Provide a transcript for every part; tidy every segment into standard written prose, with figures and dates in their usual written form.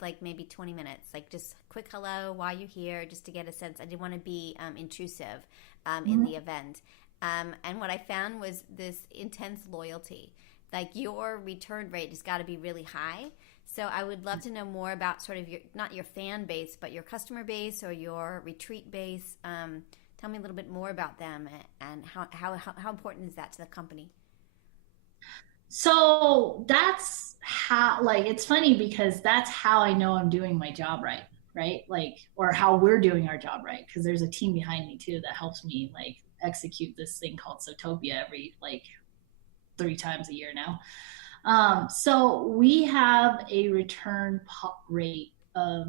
like maybe 20 minutes, like just quick hello while you're here, just to get a sense. I didn't want to be intrusive in the event. And what I found was this intense loyalty. Like your return rate has got to be really high. So I would love to know more about sort of your, not your fan base, but your customer base or your retreat base. Tell me a little bit more about them and how important is that to the company? So that's how, like, it's funny because that's how I know I'm doing my job right, right? Like, or how we're doing our job right. Cause there's a team behind me too that helps me like execute this thing called Sewtopia every like 3 times a year now. So we have a return rate of,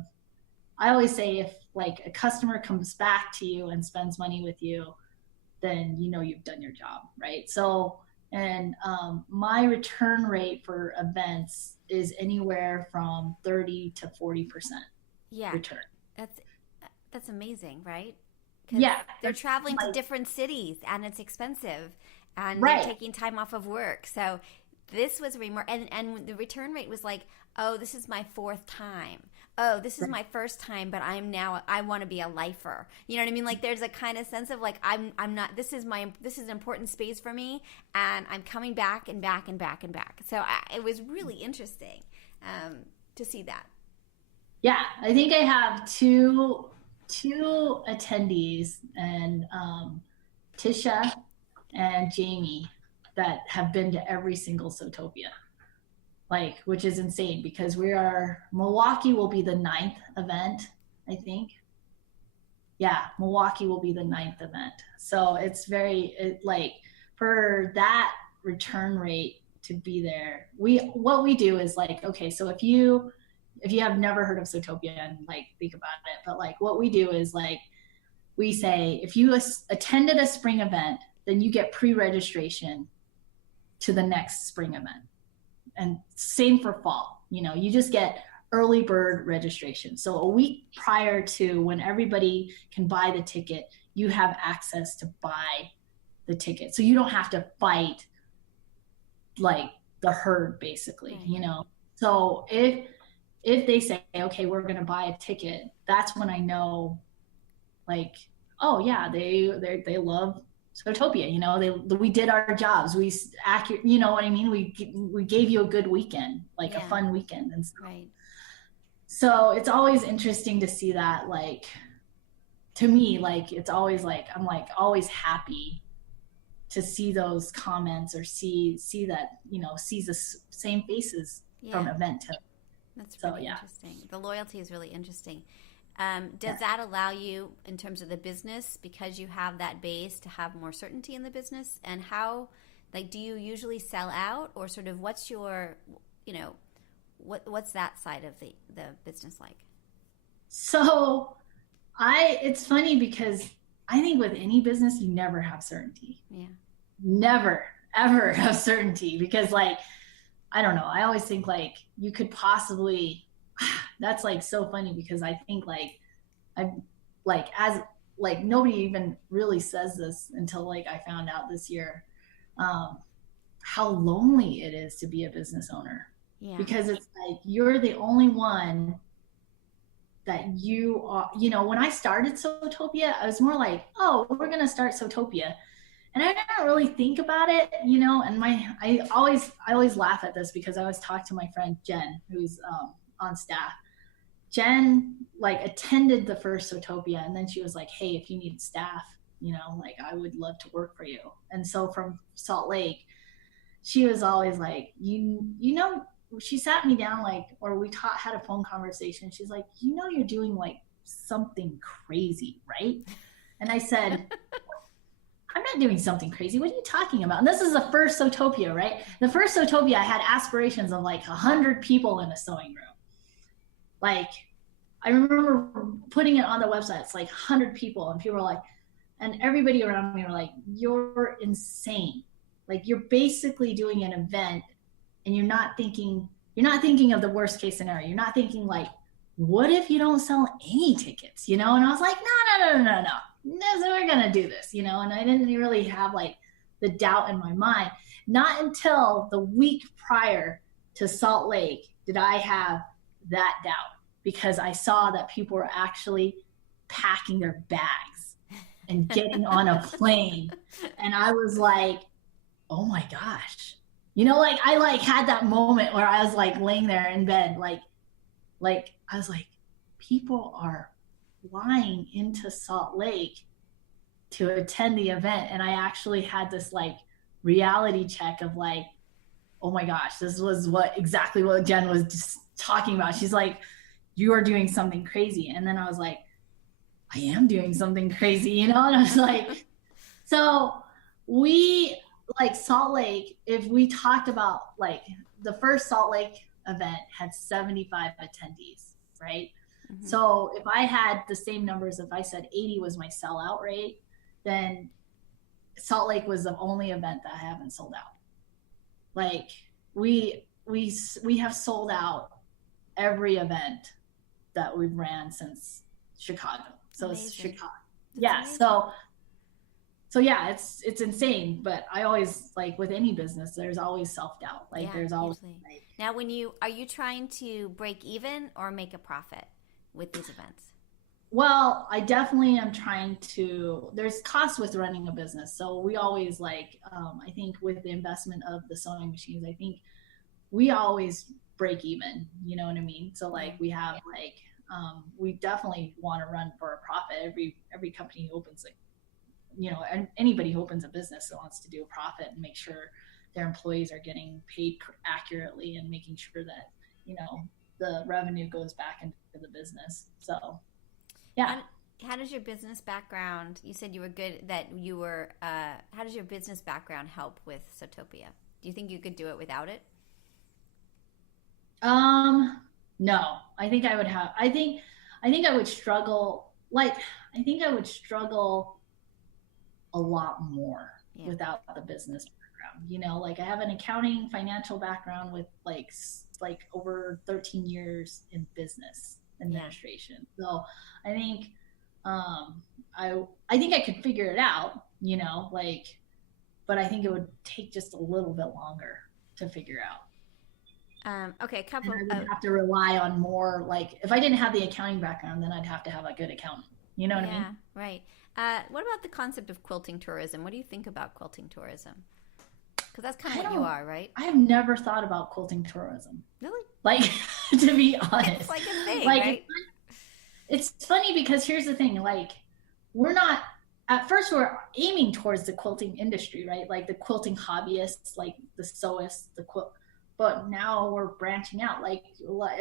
I always say if like a customer comes back to you and spends money with you, then you know you've done your job, right? So, and my return rate for events is anywhere from 30 to 40% Yeah, return. that's that's amazing, right? Because Yeah, they're that's traveling to like, different cities and it's expensive, and they're right. taking time off of work. So this was and the return rate was like, oh, this is my fourth time. Oh, this is Right. my first time, but I want to be a lifer. You know what I mean? Like there's a kind of sense of like I'm not, this is an important space for me, and I'm coming back and back and back and back. So it was really interesting to see that. Yeah, I think I have two attendees and Tisha and Jamie that have been to every single Sewtopia, like, which is insane because we are, Milwaukee will be the ninth event, I think. Yeah, Milwaukee will be the ninth event. So it's very, like, for that return rate to be there, what we do is like, okay, so if you have never heard of Sewtopia and like think about it, but like what we do is like we say if you attended a spring event, then you get pre-registration to the next spring event. And same for fall. You know, you just get early bird registration. So a week prior to when everybody can buy the ticket, you have access to buy the ticket. So you don't have to fight like the herd basically, Right. you know. So if they say, okay, we're going to buy a ticket, that's when I know, like, oh yeah, they love Sewtopia. You know, we did our jobs. We accurate. You know what I mean? We gave you a good weekend, like a Yeah. fun weekend, and stuff. Right. So it's always interesting to see that. Like to me, like it's always like I'm like always happy to see those comments or see that see the same faces from Yeah. event to. That's So really yeah. interesting. The loyalty is really interesting. Yeah. Does that allow you, in terms of the business, because you have that base, to have more certainty in the business? And how, like, do you usually sell out, or sort of what's your, you know, what's that side of the business like? So it's funny because I think with any business, you never have certainty. Yeah. Never, ever have certainty because, like, I don't know. I always think, like, you could possibly, that's like so funny because I think, like, I, like, as, like, nobody even really says this until, like, I found out this year um, how lonely it is to be a business owner Yeah. because it's like you're the only one that you are, when I started Sewtopia, I was more like, oh, we're going to start Sewtopia. And I didn't really think about it, and I always laugh at this because I always talk to my friend Jen, who's on staff. Jen like attended the first Sewtopia and then she was like, hey, if you need staff, like I would love to work for you. And so from Salt Lake, she was always like, she sat me down, like, or we had a phone conversation. She's like, you're doing like something crazy, right? And I said, I'm not doing something crazy. What are you talking about? And this is the first Sewtopia, right? The first Sewtopia, I had aspirations of like 100 people in a sewing room. Like, I remember putting it on the website. It's like 100 people, and people were like, and everybody around me were like, "You're insane! Like, you're basically doing an event, and you're not thinking of the worst case scenario. You're not thinking like, what if you don't sell any tickets? And I was like, no, so we're gonna do this, and I didn't really have like the doubt in my mind. Not until the week prior to Salt Lake did I have that doubt. because I saw that people were actually packing their bags and getting on a plane. And I was like, oh my gosh. Like I like had that moment where I was like laying there in bed, like I was like, people are flying into Salt Lake to attend the event. And I actually had this like reality check of like, oh my gosh, this was exactly what Jen was just talking about. She's like, you are doing something crazy. And then I was like, I am doing something crazy, And I was like, so we like Salt Lake, if we talked about like the first Salt Lake event had 75 attendees, right? Mm-hmm. So if I had the same numbers, if I said 80 was my sellout rate, then Salt Lake was the only event that I haven't sold out. Like we have sold out every event that we've ran since Chicago. So amazing. It's Chicago. That's yeah. Amazing. So yeah, it's insane. But I always like with any business, there's always self-doubt. Like yeah, there's always like, now are you trying to break even or make a profit with these events? Well, I definitely am trying to, there's costs with running a business. So we always like, I think with the investment of the sewing machines, I think we always break even, you know what I mean? So like we have like, we definitely want to run for a profit. Every company who opens and anybody who opens a business that wants to do a profit and make sure their employees are getting paid accurately and making sure that, the revenue goes back into the business. So yeah. How does your business background, you said you were good, that you were, how does your business background help with Sewtopia? Do you think you could do it without it? No, I think I would I would struggle. Like, I think I would struggle a lot more without the business background. Like I have an accounting financial background with like over 13 years in business administration. So I think I think I could figure it out, but I think it would take just a little bit longer to figure out. Okay, a couple. And I would have to rely on more, like if I didn't have the accounting background, then I'd have to have a good accountant. You know what I mean? Yeah, right. What about the concept of quilting tourism? What do you think about quilting tourism? Because that's kind of what you are, right? I have never thought about quilting tourism. Really? Like, to be honest. It's like a thing, like, right? It's funny because here's the thing. Like, at first we're aiming towards the quilting industry, right? Like the quilting hobbyists, like the sewists, but now we're branching out. Like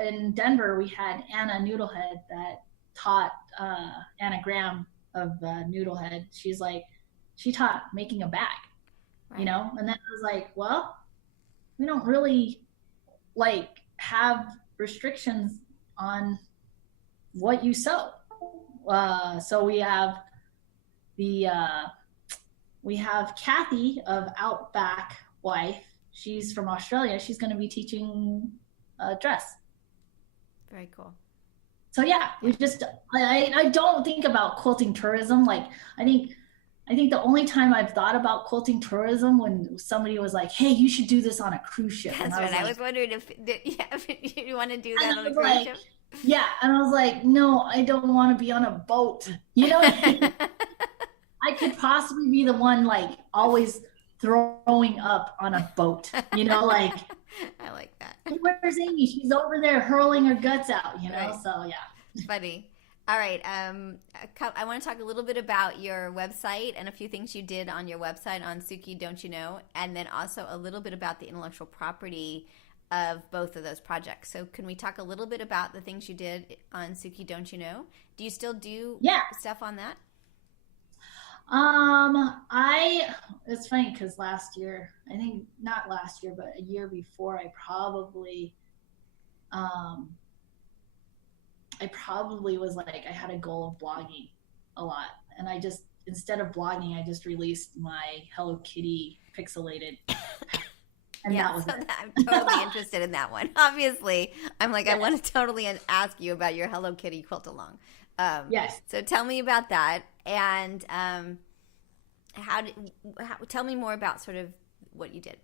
in Denver, we had Anna Noodlehead that taught Anna Graham of Noodlehead. She taught making a bag. Right. And then I was like, well, we don't really like have restrictions on what you sew. So we have we have Kathy of Outback Wife. She's from Australia. She's going to be teaching dress. Very cool. So yeah, we just, I don't think about quilting tourism. Like I think the only time I've thought about quilting tourism when somebody was like, hey, you should do this on a cruise ship. That's right. I was wondering if you want to do that on a cruise ship. Yeah. And I was like, no, I don't want to be on a boat. I could possibly be the one like always throwing up on a boat, like. I like that. Where's Amy? She's over there hurling her guts out, Right. So yeah. Funny. All right. I want to talk a little bit about your website and a few things you did on your website on Suki Don't You Know, and then also a little bit about the intellectual property of both of those projects. So can we talk a little bit about the things you did on Suki Don't You Know? Do you still do stuff on that? It's funny because last year, I think not last year, but a year before, I probably was like, I had a goal of blogging a lot. And instead of blogging, I just released my Hello Kitty pixelated. And that was it. I'm totally interested in that one. Obviously, I'm like, yes. I want to totally ask you about your Hello Kitty quilt along. Yes. So tell me about that. And tell me more about sort of what you did.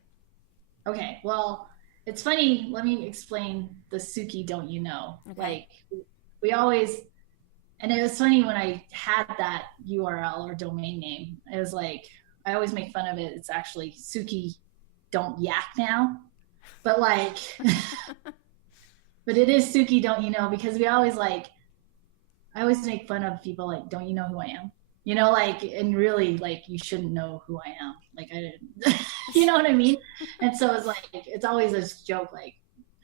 Okay. Well, it's funny. Let me explain the Suki don't you know. Okay. Like we always, and it was funny when I had that URL or domain name. It was like I always make fun of it. It's actually Suki don't yak now, but like, but it is Suki don't you know, because we always like, I always make fun of people like, don't you know who I am? You know, like, and really, like, you shouldn't know who I am. Like, I didn't, you know what I mean? And so it's like, it's always this joke, like,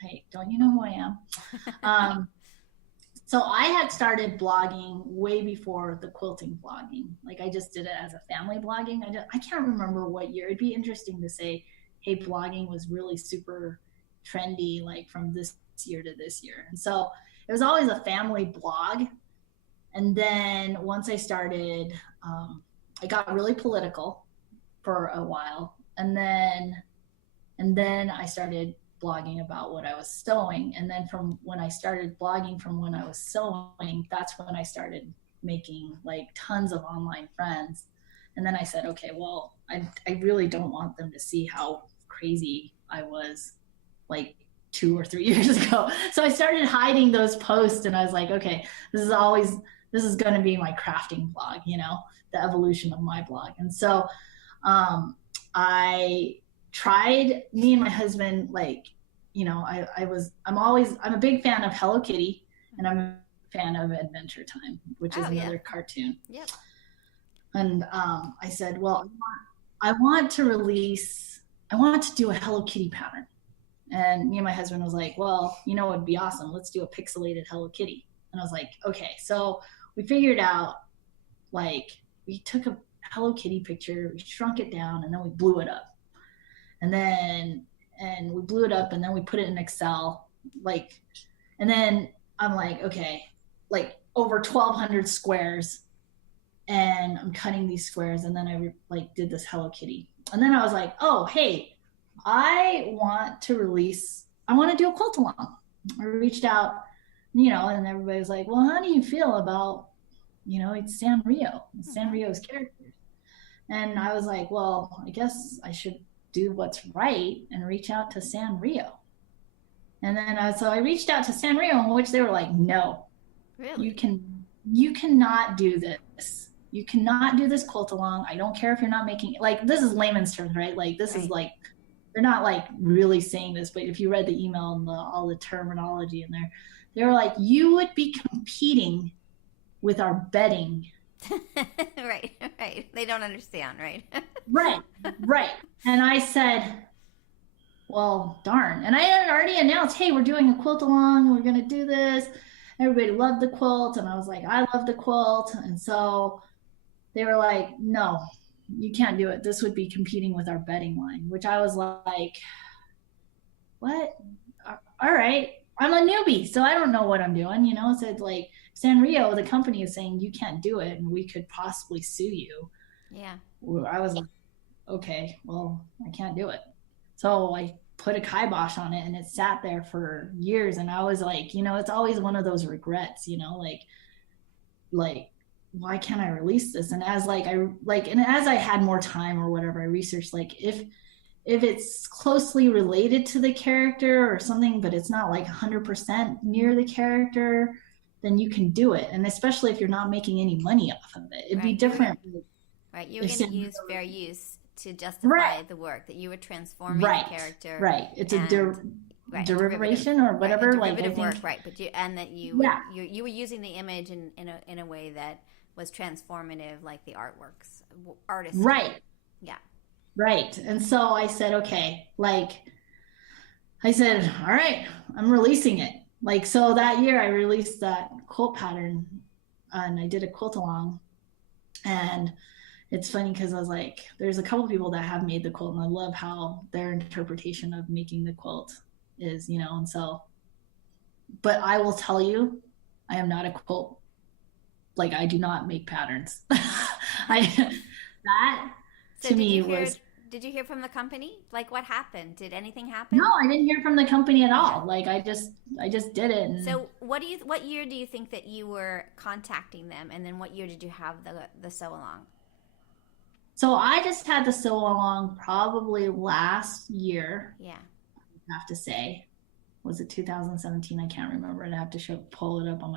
hey, don't you know who I am? So I had started blogging way before the quilting blogging. Like, I just did it as a family blogging. I can't remember what year. It'd be interesting to say, hey, blogging was really super trendy, like from this year to this year. And so it was always a family blog. And then once I started, I got really political for a while, and then I started blogging about what I was sewing. And then from when I started blogging from when I was sewing, that's when I started making like tons of online friends. And then I said, okay, well, I really don't want them to see how crazy I was like 2 or 3 years ago. So I started hiding those posts, and I was like, okay, this is going to be my crafting blog, you know, the evolution of my blog. And so I tried, me and my husband, like, you know, I'm a big fan of Hello Kitty, and I'm a fan of Adventure Time, which is another cartoon. Yep. And I said, well, I want to do a Hello Kitty pattern. And me and my husband was like, well, you know, it'd be awesome. Let's do a pixelated Hello Kitty. And I was like, okay. So we figured out, like, we took a Hello Kitty picture, we shrunk it down, and then we blew it up. And we blew it up, and then we put it in Excel, like, and then I'm like, okay, like over 1,200 squares, and I'm cutting these squares, and then I did this Hello Kitty. And then I was like, oh, hey, I want to do a quilt along. I reached out, you know, and everybody was like, well, how do you feel about, you know, it's Sanrio's characters. And I was like, well, I guess I should do what's right and reach out to Sanrio. And then so I reached out to Sanrio, in which they were like, no, really? you cannot do this. You cannot do this quilt along. I don't care if you're not making, like, this is layman's terms, right? Like, this is like, they're not like really saying this, but if you read the email and all the terminology in there, they were like, you would be competing with our bedding. Right. They don't understand, right? Right. And I said, well, darn. And I had already announced, hey, we're doing a quilt along. We're going to do this. Everybody loved the quilt. And I was like, I love the quilt. And so they were like, no, you can't do it. This would be competing with our bedding line, which I was like, what? All right. I'm a newbie, so I don't know what I'm doing, you know? So it's like, Sanrio, the company, is saying you can't do it and we could possibly sue you. Yeah. I was like, okay, well, I can't do it. So I put a kibosh on it, and it sat there for years. And I was like, you know, it's always one of those regrets, you know, like why can't I release this? And as as I had more time or whatever, I researched, like, if it's closely related to the character or something, but it's not like 100% near the character, then you can do it. And especially if you're not making any money off of it, it'd be different. Right. You're going to use fair use to justify the work, that you were transforming the character. Right. It's a derivation or whatever. Derivative work, right. But you were using the image in a way that was transformative, like the artist. Right. Yeah. Right. And so I said, okay, all right, I'm releasing it. Like, so that year I released that quilt pattern, and I did a quilt along. And it's funny because I was like, there's a couple people that have made the quilt, and I love how their interpretation of making the quilt is, you know. And so, but I will tell you, I am not a quilt, like, I do not make patterns. Did you hear from the company? Like, what happened? Did anything happen? No, I didn't hear from the company at all. Like, I just did it. And so what year do you think that you were contacting them? And then what year did you have the sew along? So I just had the sew along probably last year. Yeah. have to say. Was it 2017? I can't remember. I'd have to pull it up on